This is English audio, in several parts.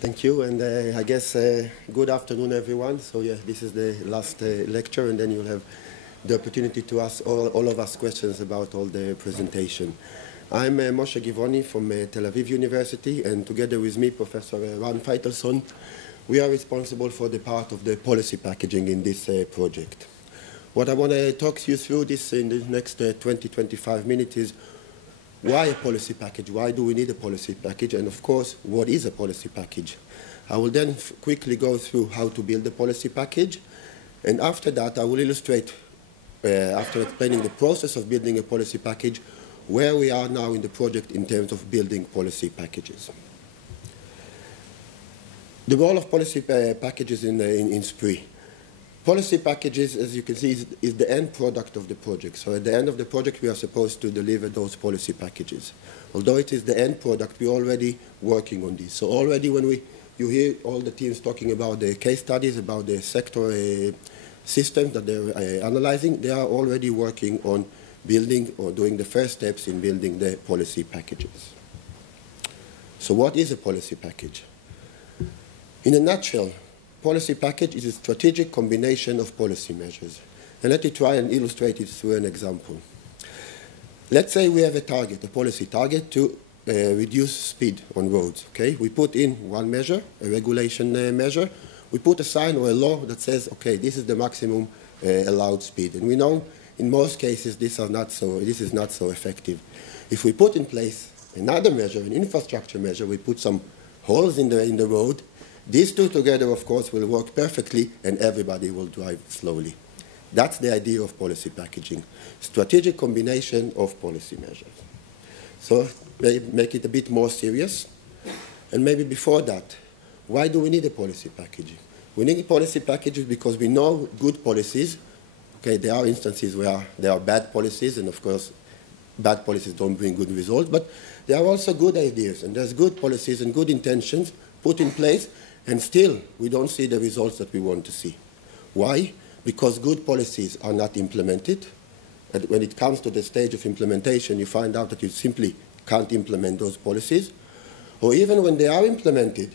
Thank you, and I guess good afternoon, everyone. So yeah, this is the last lecture, and then you'll have the opportunity to ask all of us questions about all the presentation. I'm Moshe Givoni from Tel-Aviv University, and together with me, Professor Ran Feitelson, we are responsible for the part of the policy packaging in this project. What I want to talk you through this in the next 20-25 minutes is why a policy package? Why do we need a policy package? And of course, what is a policy package? I will then quickly go through how to build a policy package. And after that, I will illustrate, after explaining the process of building a policy package, where we are now in the project in terms of building policy packages. The role of policy packages in SPRI. Policy packages, as you can see, is the end product of the project. So at the end of the project, we are supposed to deliver those policy packages. Although it is the end product, we're already working on this. So already when you hear all the teams talking about the case studies, about the sector systems that they're analyzing, they are already working on building or doing the first steps in building the policy packages. So what is a policy package? In a nutshell, policy package is a strategic combination of policy measures. And let me try and illustrate it through an example. Let's say we have a target, a policy target to reduce speed on roads. Okay? We put in one measure, a regulation measure. We put a sign or a law that says, okay, this is the maximum allowed speed. And we know in most cases this is not so effective. If we put in place another measure, an infrastructure measure, we put some holes in the road. These two together, of course, will work perfectly, and everybody will drive slowly. That's the idea of policy packaging, strategic combination of policy measures. So make it a bit more serious. And maybe before that, why do we need a policy package? We need policy packages because we know good policies. Okay, there are instances where there are bad policies, and of course, bad policies don't bring good results, but there are also good ideas, and there's good policies and good intentions put in place, and still, we don't see the results that we want to see. Why? Because good policies are not implemented. And when it comes to the stage of implementation, you find out that you simply can't implement those policies. Or even when they are implemented,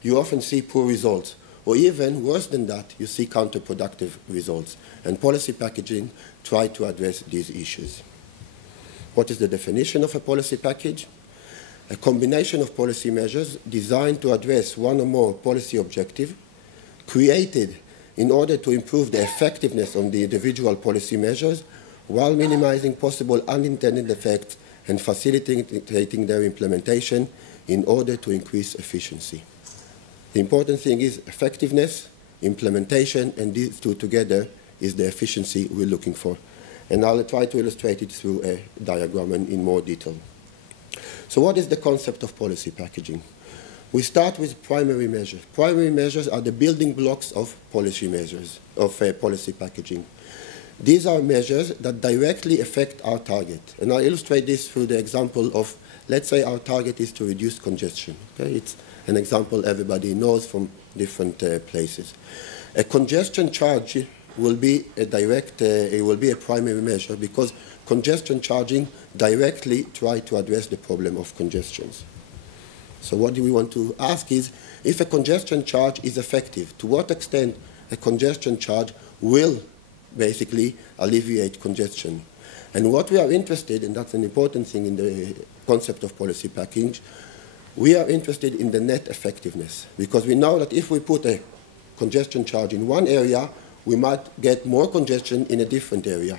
you often see poor results. Or even worse than that, you see counterproductive results. And policy packaging tries to address these issues. What is the definition of a policy package? A combination of policy measures designed to address one or more policy objectives, created in order to improve the effectiveness of the individual policy measures while minimizing possible unintended effects and facilitating their implementation in order to increase efficiency. The important thing is effectiveness, implementation, and these two together is the efficiency we're looking for. And I'll try to illustrate it through a diagram and in more detail. So what is the concept of policy packaging? We start with primary measures. Primary measures are the building blocks of policy measures, of policy packaging. These are measures that directly affect our target. And I'll illustrate this through the example of, let's say our target is to reduce congestion. Okay? It's an example everybody knows from different places. A congestion charge will be it will be a primary measure because congestion charging directly try to address the problem of congestions. So what do we want to ask is, if a congestion charge is effective, to what extent a congestion charge will basically alleviate congestion? And what we are interested in, that's an important thing in the concept of policy packaging, we are interested in the net effectiveness, because we know that if we put a congestion charge in one area, we might get more congestion in a different area.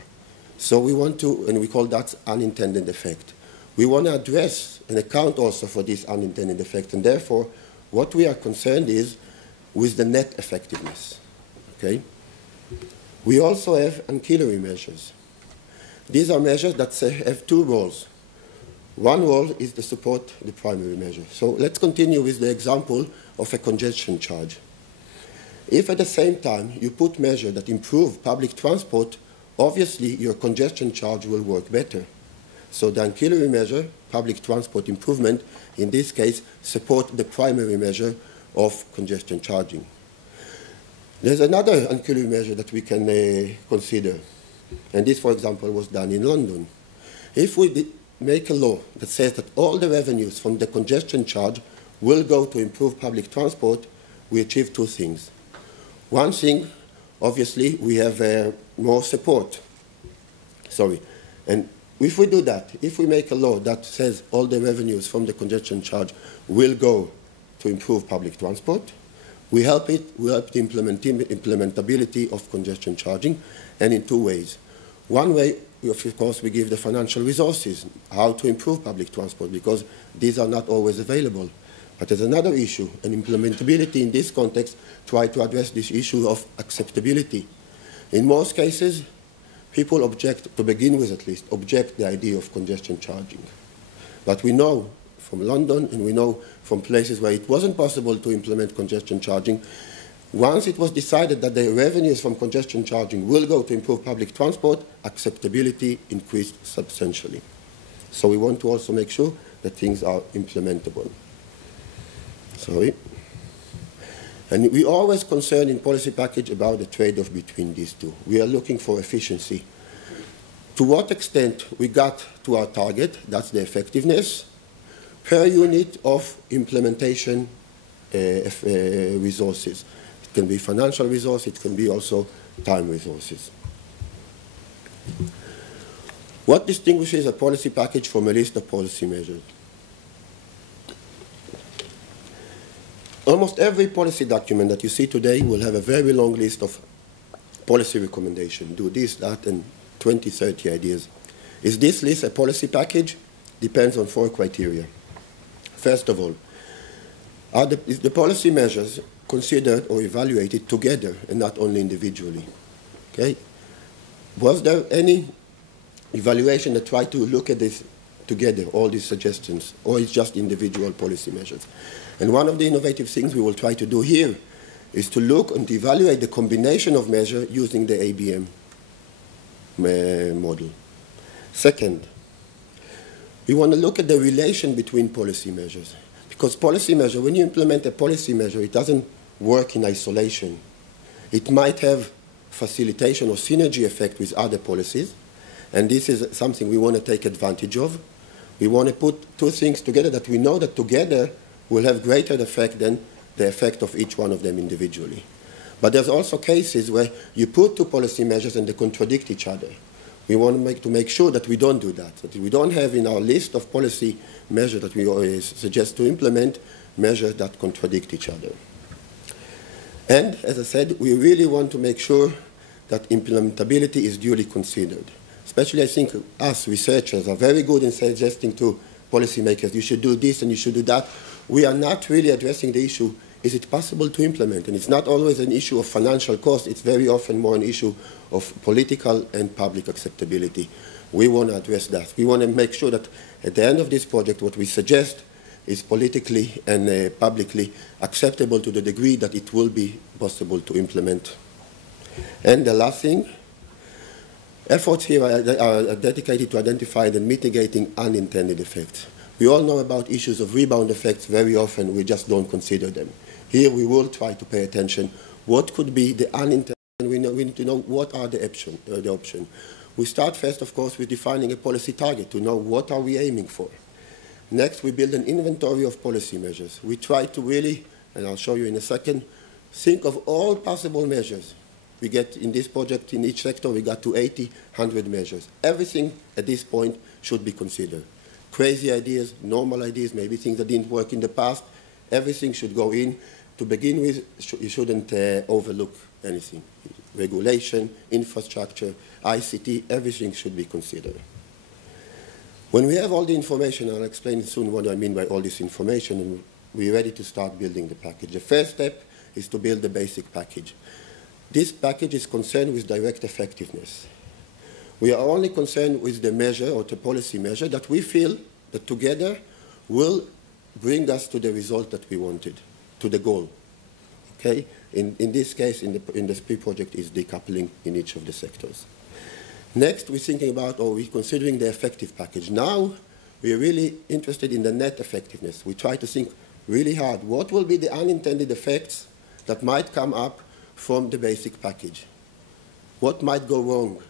So we want to, and we call that unintended effect. We want to address and account also for this unintended effect, and therefore, what we are concerned is with the net effectiveness. Okay? We also have ancillary measures. These are measures that have two roles. One role is to support the primary measure. So let's continue with the example of a congestion charge. If at the same time you put measures that improve public transport, obviously your congestion charge will work better. So the ancillary measure, public transport improvement, in this case, support the primary measure of congestion charging. There's another ancillary measure that we can consider, and this, for example, was done in London. If we make a law that says that all the revenues from the congestion charge will go to improve public transport, we achieve two things. One thing, obviously, we have more support. And if we do that, if we make a law that says all the revenues from the congestion charge will go to improve public transport, we help the implementability of congestion charging, and in two ways. One way, of course, we give the financial resources, how to improve public transport, because these are not always available. But there's another issue, and implementability in this context try to address this issue of acceptability. In most cases, people object, to begin with at least, object the idea of congestion charging. But we know from London, and we know from places where it wasn't possible to implement congestion charging, once it was decided that the revenues from congestion charging will go to improve public transport, acceptability increased substantially. So we want to also make sure that things are implementable. And we always concerned in policy package about the trade-off between these two. We are looking for efficiency. To what extent we got to our target, that's the effectiveness, per unit of implementation resources. It can be financial resource, it can be also time resources. What distinguishes a policy package from a list of policy measures? Almost every policy document that you see today will have a very long list of policy recommendations. Do this, that, and 20, 30 ideas. Is this list a policy package? Depends on 4 criteria. First of all, is the policy measures considered or evaluated together and not only individually? Okay? Was there any evaluation that tried to look at this together, all these suggestions, or it's just individual policy measures? And one of the innovative things we will try to do here is to look and evaluate the combination of measures using the ABM model. Second, we want to look at the relation between policy measures. Because policy measure, when you implement a policy measure, it doesn't work in isolation. It might have facilitation or synergy effect with other policies, and this is something we want to take advantage of. We want to put two things together that we know that together will have greater effect than the effect of each one of them individually. But there's also cases where you put two policy measures and they contradict each other. We want to make sure that we don't do that we don't have in our list of policy measures that we always suggest to implement measures that contradict each other. And, as I said, we really want to make sure that implementability is duly considered. Especially, I think, us researchers are very good in suggesting to policymakers, you should do this and you should do that. We are not really addressing the issue, is it possible to implement? And it's not always an issue of financial cost, it's very often more an issue of political and public acceptability. We want to address that. We want to make sure that at the end of this project, what we suggest is politically and publicly acceptable to the degree that it will be possible to implement. And the last thing, efforts here are dedicated to identifying and mitigating unintended effects. We all know about issues of rebound effects. Very often we just don't consider them. Here we will try to pay attention. What could be the unintended? We need to know what are the options. We start first, of course, with defining a policy target to know what are we aiming for. Next, we build an inventory of policy measures. We try to really, and I'll show you in a second, think of all possible measures. We get in this project, in each sector, we got to 80, 100 measures. Everything at this point should be considered. Crazy ideas, normal ideas, maybe things that didn't work in the past, everything should go in. To begin with, you shouldn't overlook anything. Regulation, infrastructure, ICT, everything should be considered. When we have all the information, I'll explain soon what I mean by all this information, and we're ready to start building the package. The first step is to build the basic package. This package is concerned with direct effectiveness. We are only concerned with the measure or the policy measure that we feel that together will bring us to the result that we wanted, to the goal. Okay? In this case, in the SPRI project, is decoupling in each of the sectors. Next, we're thinking about, or we're considering the effective package. Now, we're really interested in the net effectiveness. We try to think really hard, what will be the unintended effects that might come up from the basic package? What might go wrong?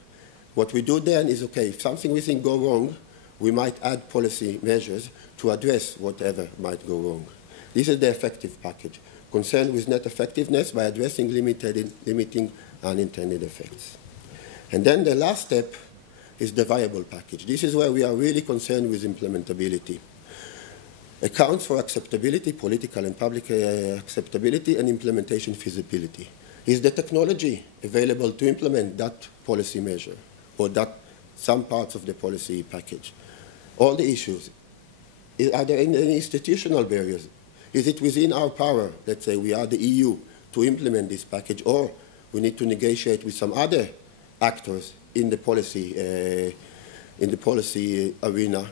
What we do then is, okay, if something we think go wrong, we might add policy measures to address whatever might go wrong. This is the effective package, concerned with net effectiveness by addressing limiting unintended effects. And then the last step is the viable package. This is where we are really concerned with implementability. Accounts for acceptability, political and public acceptability, and implementation feasibility. Is the technology available to implement that policy measure or that some parts of the policy package? All the issues. Are there any institutional barriers? Is it within our power, let's say we are the EU, to implement this package, or we need to negotiate with some other actors in the policy arena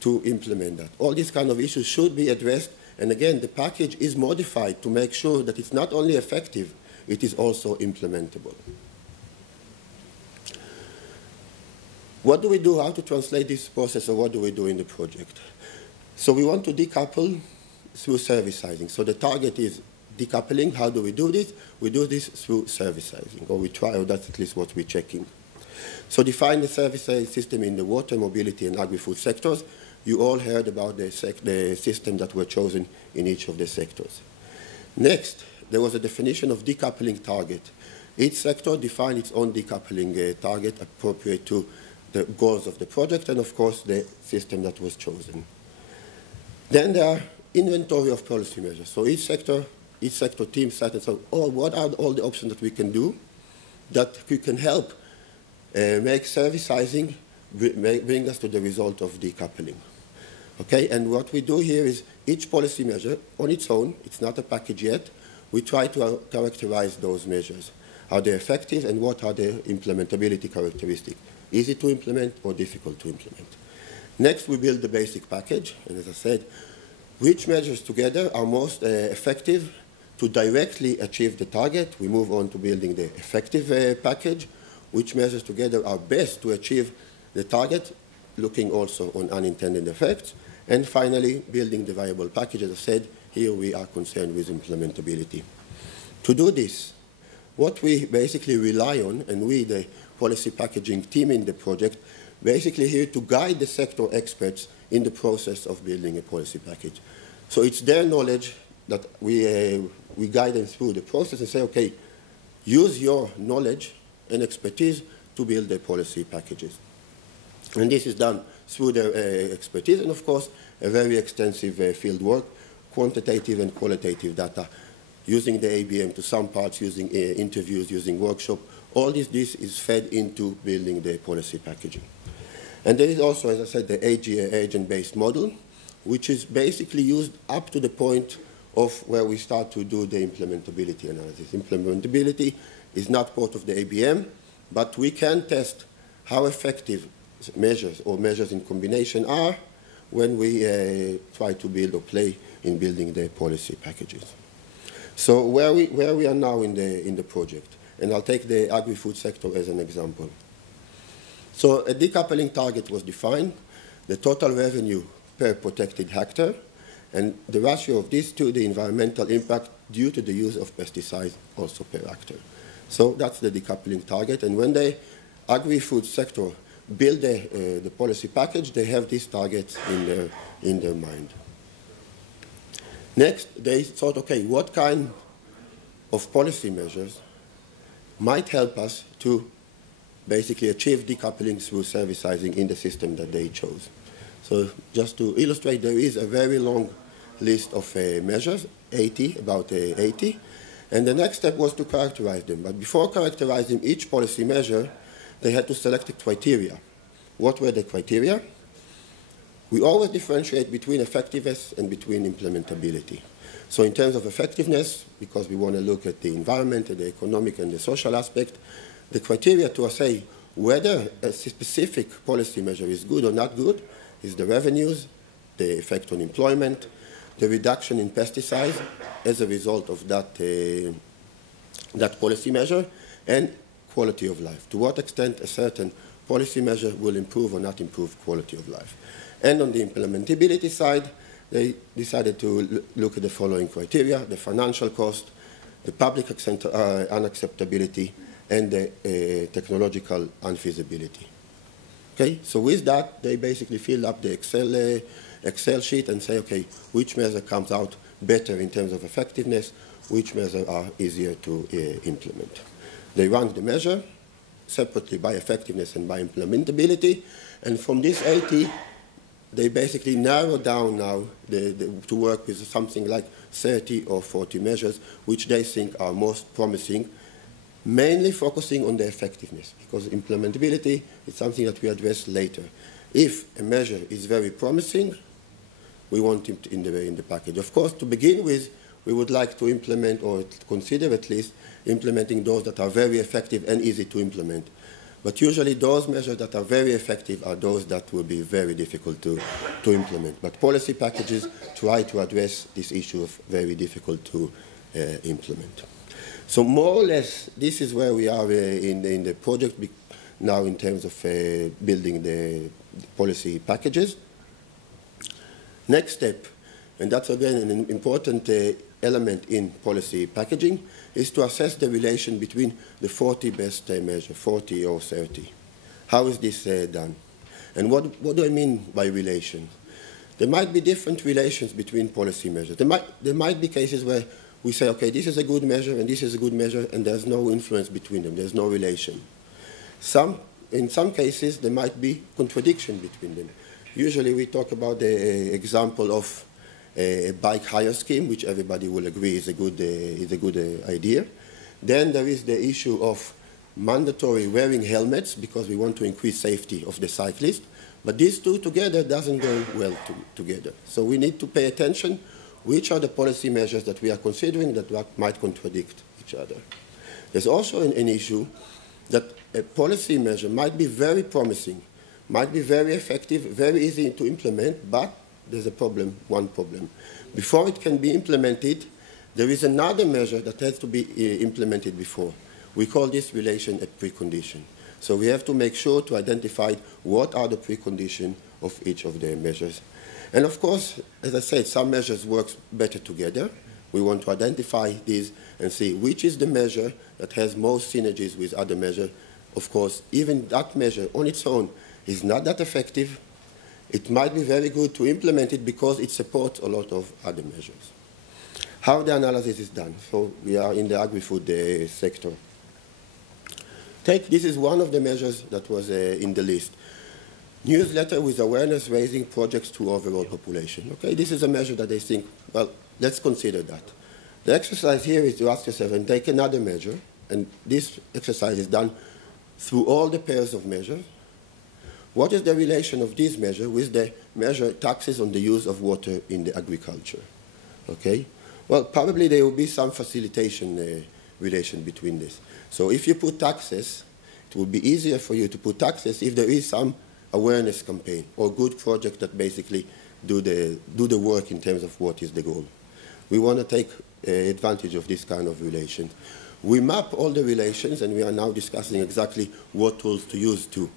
to implement that? All these kind of issues should be addressed, and again, the package is modified to make sure that it's not only effective, it is also implementable. What do we do? How to translate this process, or what do we do in the project? So we want to decouple through servicizing. So the target is decoupling. How do we do this? We do this through servicizing, or we try, or that's at least what we're checking. So define the service system in the water, mobility, and agri-food sectors. You all heard about the system that were chosen in each of the sectors. Next, there was a definition of decoupling target. Each sector defined its own decoupling target appropriate to the goals of the project and, of course, the system that was chosen. Then there are inventory of policy measures. So each sector team sat and said, oh, what are all the options that we can do that we can help make servicizing bring us to the result of decoupling. Okay, and what we do here is each policy measure on its own, it's not a package yet, we try to characterize those measures. Are they effective, and what are the implementability characteristics? Easy to implement or difficult to implement? Next, we build the basic package, and as I said, which measures together are most effective to directly achieve the target? We move on to building the effective package. Which measures together are best to achieve the target, looking also on unintended effects. And finally, building the viable package. As I said, here we are concerned with implementability. To do this, what we basically rely on, and we, the policy packaging team in the project, basically here to guide the sector experts in the process of building a policy package. So it's their knowledge that we guide them through the process and say, okay, use your knowledge and expertise to build the policy packages. And this is done through their expertise and, of course, a very extensive field work, quantitative and qualitative data, using the ABM to some parts, using interviews, using workshop. All this is fed into building the policy packaging. And there is also, as I said, the agent-based model, which is basically used up to the point of where we start to do the implementability analysis. Implementability is not part of the ABM, but we can test how effective measures or measures in combination are when we try to build or play in building the policy packages. So where we are now in the project, and I'll take the agri-food sector as an example. So a decoupling target was defined, the total revenue per protected hectare, and the ratio of these to the environmental impact due to the use of pesticides also per hectare. So that's the decoupling target, and when the agri-food sector build the policy package, they have these targets in their mind. Next, they thought, okay, what kind of policy measures might help us to basically achieve decoupling through servicizing in the system that they chose. So just to illustrate, there is a very long list of measures, about 80, and the next step was to characterize them. But before characterizing each policy measure, they had to select the criteria. What were the criteria? We always differentiate between effectiveness and between implementability. So in terms of effectiveness, because we want to look at the environment, and the economic and the social aspect, the criteria to say whether a specific policy measure is good or not good is the revenues, the effect on employment, the reduction in pesticides as a result of that policy measure, and quality of life. To what extent a certain policy measure will improve or not improve quality of life. And on the implementability side, they decided to look at the following criteria: the financial cost, the public unacceptability, and the technological unfeasibility. Okay, so with that, they basically fill up the Excel sheet and say, okay, which measure comes out better in terms of effectiveness, which measures are easier to implement. They rank the measure separately by effectiveness and by implementability, and from this 80, they basically narrow down now to work with something like 30 or 40 measures, which they think are most promising, mainly focusing on the effectiveness, because implementability is something that we address later. If a measure is very promising, we want it in the package. Of course, to begin with, we would like to implement, or consider at least, implementing those that are very effective and easy to implement. But usually those measures that are very effective are those that will be very difficult to implement. But policy packages try to address this issue of very difficult to implement. So more or less, this is where we are in the project now in terms of building the policy packages. Next step, and that's again an important element in policy packaging, is to assess the relation between the 40 best measures, 40 or 30. How is this done? And what do I mean by relation? There might be different relations between policy measures. There might be cases where we say, okay, this is a good measure and this is a good measure, and there's no influence between them. There's no relation. In some cases, there might be contradiction between them. Usually we talk about the example of a bike hire scheme, which everybody will agree is a good idea. Then there is the issue of mandatory wearing helmets, because we want to increase safety of the cyclist. But these two together doesn't go well together. So we need to pay attention which are the policy measures that we are considering that might contradict each other. There's also an issue that a policy measure might be very promising, might be very effective, very easy to implement, but there's a problem, one problem. Before it can be implemented, there is another measure that has to be implemented before. We call this relation a precondition. So we have to make sure to identify what are the preconditions of each of the measures. And of course, as I said, some measures work better together. We want to identify these and see which is the measure that has most synergies with other measures. Of course, even that measure on its own is not that effective. It might be very good to implement it because it supports a lot of other measures. How the analysis is done. So we are in the agri-food sector. This is one of the measures that was in the list. Newsletter with awareness-raising projects to overall population. Okay, this is a measure that they think, well, let's consider that. The exercise here is to ask yourself and take another measure, and this exercise is done through all the pairs of measures. What is the relation of this measure with the measure taxes on the use of water in the agriculture? Okay, well, probably there will be some facilitation relation between this. So if you put taxes, it will be easier for you to put taxes if there is some awareness campaign or good project that basically do the work in terms of what is the goal. We want to take advantage of this kind of relation. We map all the relations, and we are now discussing exactly what tools to use to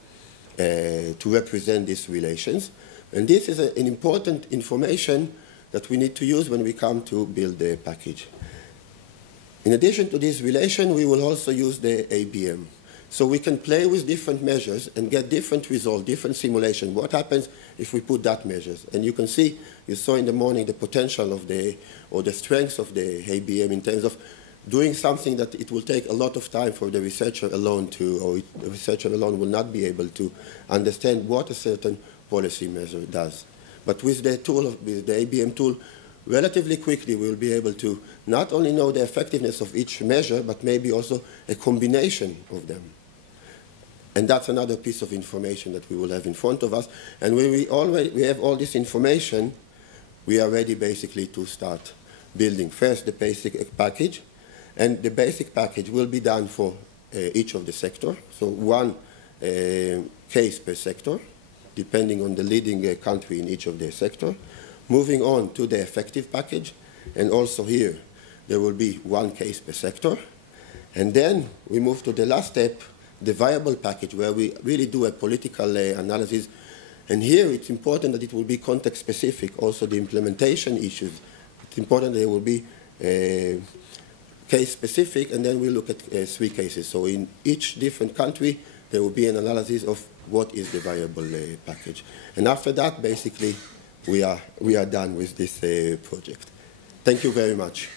represent these relations. And this is an important information that we need to use when we come to build the package. In addition to this relation, we will also use the ABM. So we can play with different measures and get different results, different simulation. What happens if we put that measures? And you can see, you saw in the morning the potential of or the strengths of the ABM in terms of doing something that it will take a lot of time for the researcher alone the researcher alone will not be able to understand what a certain policy measure does. But with the ABM tool, relatively quickly we will be able to not only know the effectiveness of each measure, but maybe also a combination of them. And that's another piece of information that we will have in front of us. And when we have all this information, we are ready basically to start building first the basic package. And the basic package will be done for each of the sector. So one case per sector, depending on the leading country in each of the sector. Moving on to the effective package. And also here, there will be one case per sector. And then we move to the last step, the viable package, where we really do a political analysis. And here it's important that it will be context specific, also the implementation issues. It's important that it will be case specific, and then we look at 3 cases. So in each different country, there will be an analysis of what is the viable package. And after that, basically, we are done with this project. Thank you very much.